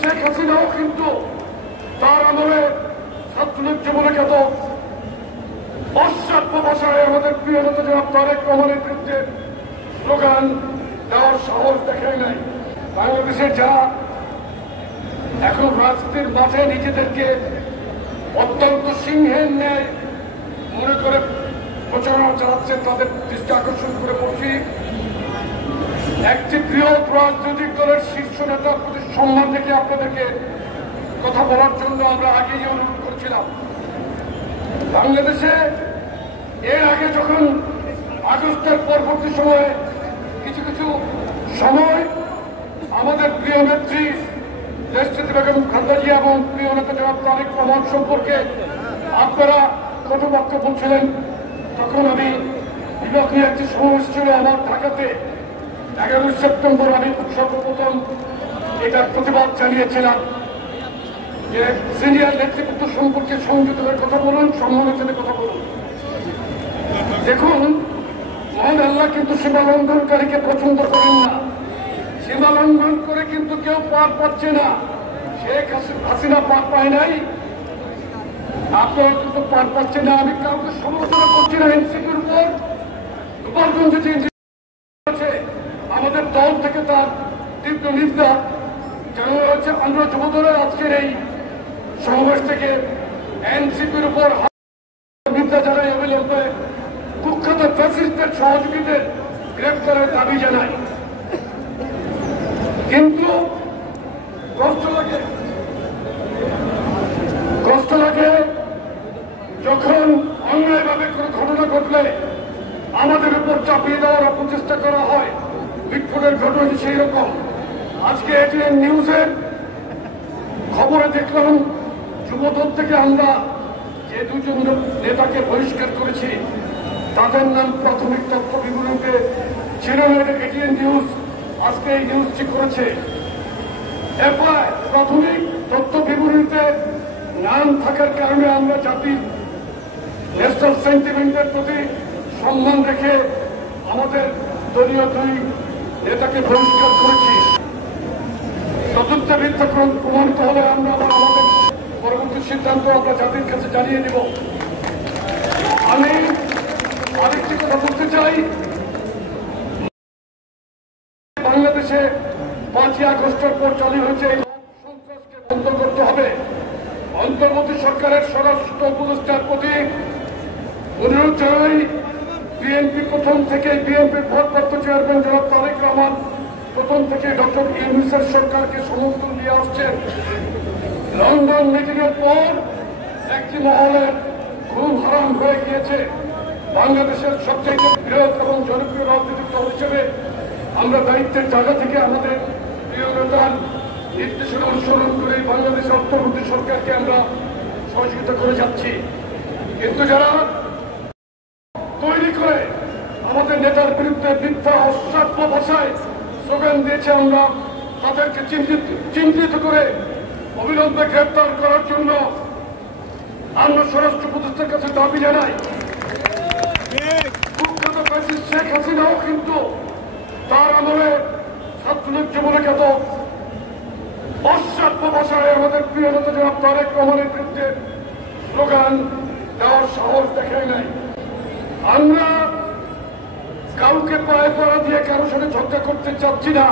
শেখ হাসিনাও কিন্তু তার আমলে ছাত্রলীগ যুবলীগ এত অশ্রাব্য ভাষায় আমাদের প্রিয় নেতা জনাব তারেক রহমানের বিরুদ্ধে স্লোগান দেওয়ার সাহস দেখায় নাই। বাংলাদেশের যারা এখন রাজনীতির মাঠে নিজেদেরকে অত্যন্ত সিংহের ন্যায় মনে করে প্রচারণা চালাচ্ছেন, তাদের দৃষ্টি আকর্ষণ করে বলছি, একটি বৃহৎ রাজনৈতিক দলের শীর্ষ নেতার প্রতি সম্মান রেখে আপনাদেরকে কথা বলার জন্য আমরা আগেই অনুরোধ করেছিলাম। বাংলাদেশে এর আগে যখন আগস্টের পরবর্তী সময়ে কিছু কিছু সময় আমাদের প্রিয় নেত্রী দেশনেত্রী বেগম খালেদা জিয়া এবং প্রিয় নেতা জনাব তারেক রহমান সম্পর্কে আপনারা কটুবাক্য বলছিলেন, তখন আমি বিভাগ নিয়ে একটি সমাবেশ ছিল আমার ঢাকাতে 11 সেপ্টেম্বর আমি সর্বপ্রথম এটার প্রতিবাদ জানিয়েছিলাম যে সিনিয়র নেতৃত্ব সম্পর্কে সংযত হয়ে কথা বলুন, সম্মানিত কথা বলুন। দেখুন, মহান আল্লাহ কিন্তু সীমা লঙ্ঘনকারীকে পছন্দ করেন না। সীমা লঙ্ঘন করে কিন্তু কেউ পার পাচ্ছে না। শেখ হাসিনা পার পায় নাই, আপনারা কিন্তু পার পাচ্ছে না। আমি কাউকে সমালোচনা করছি না। এনসিপির উপর গোপালগঞ্জে যে আমাদের দল থেকে তার তীব্র নিন্দা জানানো হয়েছে। আমরা যুবদলের আজকের এই সমাবেশ থেকে এনসিপির উপর নিন্দা জানাই, অবিলম্বে কুখ্যাত ফ্যাসিস্টদের সহযোগীদের গ্রেফতারের দাবি জানাই। কিন্তু কষ্ট লাগে যখন অন্যায়ভাবে কোনো ঘটনা ঘটলে আমাদের উপর চাপিয়ে দেওয়ার অপচেষ্টা করা হয়। বিক্ষোভের ঘটনা সেই রকম। আজকে এটিএন নিউজের খবরে দেখলাম যুবদল থেকে আমরা যে দুজন নেতাকে বহিষ্কার করেছি তাদের নাম প্রাথমিক তথ্য বিবরণীতে ছিল না। এটিএন নিউজ আজকে এই নিউজটি করেছে। এরপর প্রাথমিক তথ্য বিবরণীতে নাম থাকার কারণে আমরা জাতির ন্যাশনাল সেন্টিমেন্টের প্রতি সম্মান রেখে আমাদের দলীয় দুই নেতাকে বহিষ্কার করেছি। চতুর্থ মিথ্যা প্রমাণিত হলে আমরা আমাদের পরবর্তী সিদ্ধান্ত আমরা জাতির কাছে জানিয়ে দেব। আমি আরেকটি কথা বলতে চাই, বাংলাদেশে 5ই আগস্টের পর চালু হয়েছে এই সন্ত্রাসকে বন্ধ করতে হবে। অন্তর্বর্তী সরকারের স্বরাষ্ট্র উপদেষ্টার প্রতি অনুরোধ জানাই, বিএনপি প্রথম থেকে বিএনপির ভারপ্রাপ্ত চেয়ারম্যান জনাব তারেক রহমান প্রথম থেকে ডক্টর ইউনূসের সরকারকে সমর্থন দিয়ে আসছেন। লন্ডন মিটিংয়ের পর একটি মহলে খুব হারাম হয়ে গিয়েছে। বাংলাদেশের সবচেয়ে বৃহৎ এবং জনপ্রিয় রাজনৈতিক দল হিসেবে আমরা দায়িত্বের জায়গা থেকে আমাদের প্রিয় নেতার নির্দেশনা অনুসরণ করে বাংলাদেশের অন্তর্বর্তী সরকারকে আমরা সহযোগিতা করে যাচ্ছি। কিন্তু যারা তৈরি করে আমাদের নেতার বিরুদ্ধে মিথ্যা অশ্রাব্য ভাষায় স্লোগান দিয়েছে, আমরা তাদেরকে চিহ্নিত করে অবিলম্বে গ্রেপ্তার করার জন্য আমরা স্বরাষ্ট্র উপদেষ্টার কাছে দাবি জানাই। কুখ্যাত ফ্যাসিস্ট শেখ হাসিনাও কিন্তু তার আমলে ছাত্রলীগ যুবলীগ এত অশ্রাব্য ভাষায় আমাদের প্রিয় নেতা জনাব তারেক রহমানের বিরুদ্ধে স্লোগান দেওয়ার সাহস দেখায় নাই। আমরা কাউকে পায়ে পড়া দিয়ে কারোর সাথে ঝগড়া করতে চাচ্ছি না।